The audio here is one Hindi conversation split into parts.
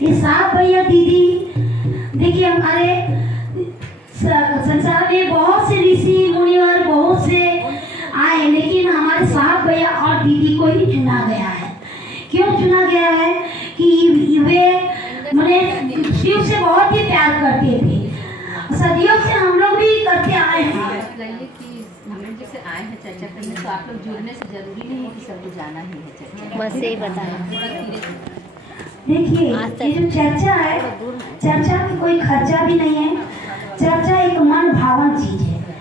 ये साहब भैया दीदी, देखिए हमारे संसार में बहुत से ऋषि मुनिवर बहुत से आए, लेकिन हमारे साहब भैया और दीदी को ही चुना गया है। क्यों चुना गया है कि वे मैंने शिव से बहुत ही प्यार करते थे, सदियों से हम लोग भी करते आए हैं। हम लोग जैसे आए हैं चर्चा करने, तो आप लोग जुड़ने से जरूरी नहीं है कि सबको जाना ही है चर्चा। बस यही बताया। देखिए ये जो चर्चा है, चर्चा में कोई खर्चा भी नहीं है। चर्चा एक मन भावन चीज है।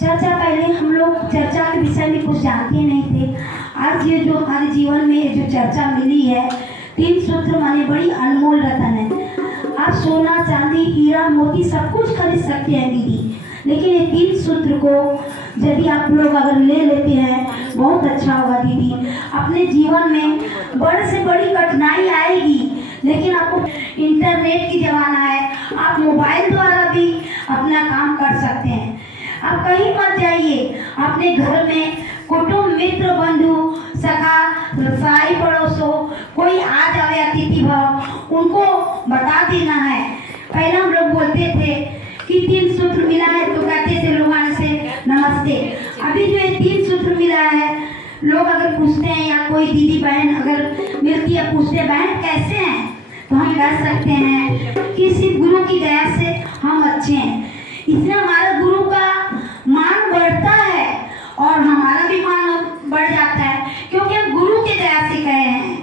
चर्चा पहले हम लोग चर्चा के विषय में कुछ जानते नहीं थे। आज ये जो हमारे जीवन में जो चर्चा मिली है, 3 सूत्र माने बड़ी अनमोल रतन है। आप सोना चांदी हीरा मोती सब कुछ खरीद सकते हैं दीदी, लेकिन ये 3 सूत्र को यदि आप लोग अगर ले लेते हैं बहुत अच्छा होगा दीदी। अपने जीवन में बड़े से बड़ी कठिनाई आएगी, लेकिन आपको इंटरनेट की जमाना है, आप मोबाइल द्वारा भी अपना काम कर सकते हैं। आप कहीं मत जाइए, अपने घर में कुटुंब मित्र बंधु सखा साई पड़ोसों कोई आ जाए अतिथि भाव, उनको बता देना है। पहले हम लोग बोलते थे कि 3 सूत्र मिला है तो कहते थे लोग आने से नमस्ते। अभी जो ये 3 सूत्र मिला है, लोग अगर पूछते हैं या कोई दीदी बहन अगर मिलती है पूछते हैं बहन कैसे हैं, तो हम कह सकते हैं कि सिर्फ गुरु की दया से हम अच्छे हैं। इसमें हमारा गुरु का मान बढ़ता है और हमारा भी मान बढ़ जाता है, क्योंकि हम गुरु की दया से गए हैं।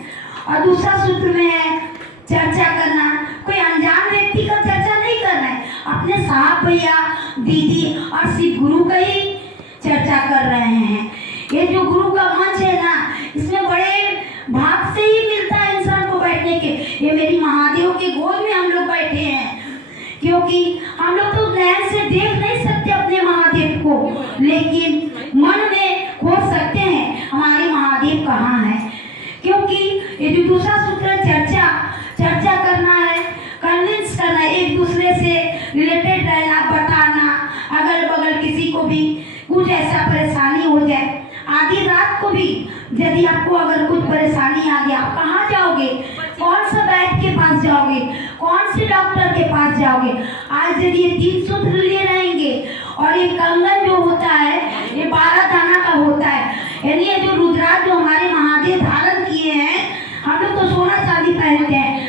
और दूसरा सूत्र में है चर्चा करना, कोई अनजान व्यक्ति का चर्चा नहीं करना है, अपने साहब भैया दीदी और सिर्फ गुरु का ही चर्चा कर रहे हैं। ये जो गुरु का मंच है ना, इसमें बड़े भाग से ही मिलता है इंसान को बैठने के। ये मेरी महादेव के गोद में हम लोग बैठे हैं, क्योंकि हम लोग तो नैन से देख नहीं सकते अपने महादेव को, लेकिन मन में खोज सकते हैं हमारे महादेव कहाँ है। क्योंकि ये जो दूसरा सूत्र चर्चा करना है, कन्विंस करना है, एक दूसरे से रिलेटेड रहना, बताना। अगल बगल किसी को भी कुछ ऐसा परेशानी हो जाए, आधी रात को भी यदि आपको अगर कुछ परेशानी आ गया, आप कहाँ जाओगे, कौन सा वैद्य के पास जाओगे, कौन से डॉक्टर के पास जाओगे। आज यदि ये 3 सूत्र लिए रहेंगे, और ये कंगन जो होता है ये 12 दाना का होता है, यानी ये जो रुद्राक्ष जो हमारे महादेव धारण किए हैं, हम लोग तो सोना चांदी पहनते हैं,